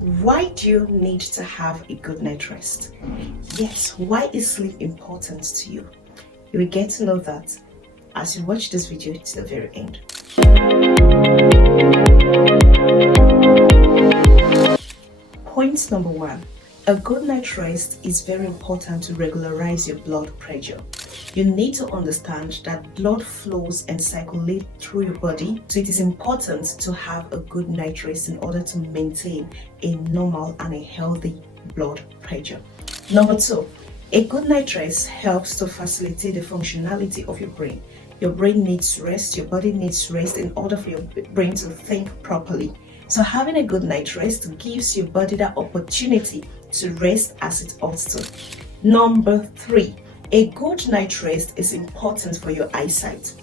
Why do you need to have a good night rest? Yes, why is sleep important to you? You will get to know that as you watch this video to the very end. Point number 1. A good night rest is very important to regularize your blood pressure. You need to understand that blood flows and circulate through your body, so it is important to have a good night rest in order to maintain a normal and a healthy blood pressure. Number 2, a good night rest helps to facilitate the functionality of your brain. Your brain needs rest, your body needs rest in order for your brain to think properly. So having a good night rest gives your body that opportunity to rest as it ought to. Number 3, a good night rest is important for your eyesight.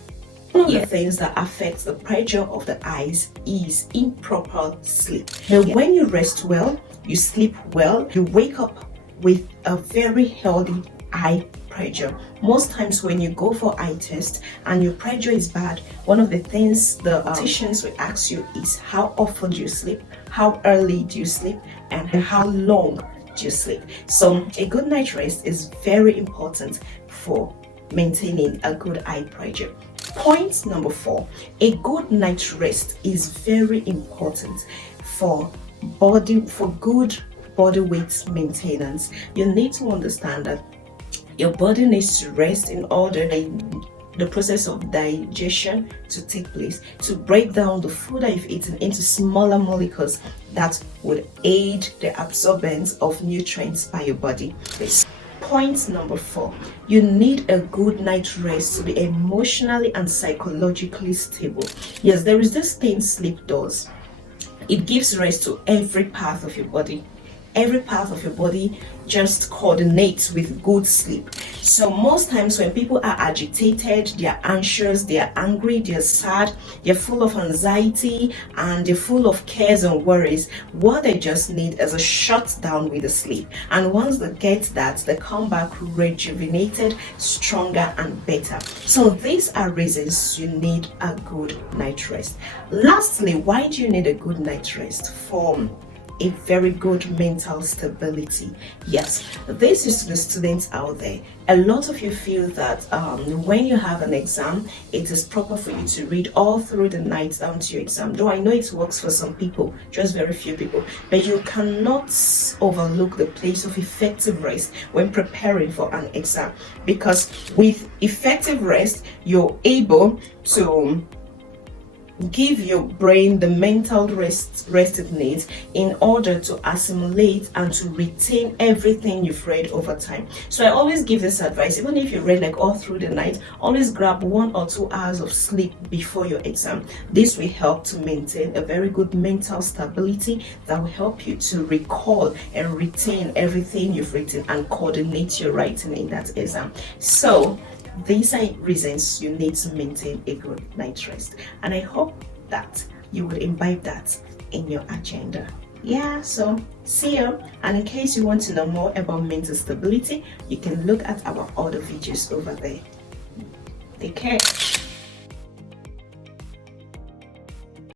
One of the things that affects the pressure of the eyes is improper sleep. Now, when you rest well, you sleep well, you wake up with a very healthy eye pressure. Most times when you go for eye test and your pressure is bad, one of the things the opticians will ask you is how often do you sleep, how early do you sleep, and how long do you sleep. So a good night rest is very important for maintaining a good eye pressure. Point number 4, a good night rest is very important for good body weight maintenance. You need to understand that your body needs to rest in order the process of digestion to take place, to break down the food that you've eaten into smaller molecules that would aid the absorbance of nutrients by your body. Point number 4, you need a good night rest to be emotionally and psychologically stable. Yes, there is this thing sleep does. It gives rest to every part of your body. Every part of your body just coordinates with good sleep. So most times when people are agitated, they are anxious, they are angry, they are sad, they're full of anxiety, and they're full of cares and worries, what they just need is a shutdown with the sleep. And once they get that, they come back rejuvenated, stronger and better. So these are reasons you need a good night rest. Lastly, why do you need a good night rest? For a very good mental stability. Yes, this is to the students out there. A lot of you feel that when you have an exam, it is proper for you to read all through the night down to your exam. Though I know it works for some people, just very few people, but you cannot overlook the place of effective rest when preparing for an exam, because with effective rest, you're able to give your brain the mental rest it needs in order to assimilate and to retain everything you've read over time. So I always give this advice: even if you read like all through the night, always grab 1 or 2 hours of sleep before your exam. This will help to maintain a very good mental stability that will help you to recall and retain everything you've written and coordinate your writing in that exam. So these are reasons you need to maintain a good night rest, and I hope that you would imbibe that in your agenda. Yeah, so see you. And in case you want to know more about mental stability, you can look at our other videos over there. Take care.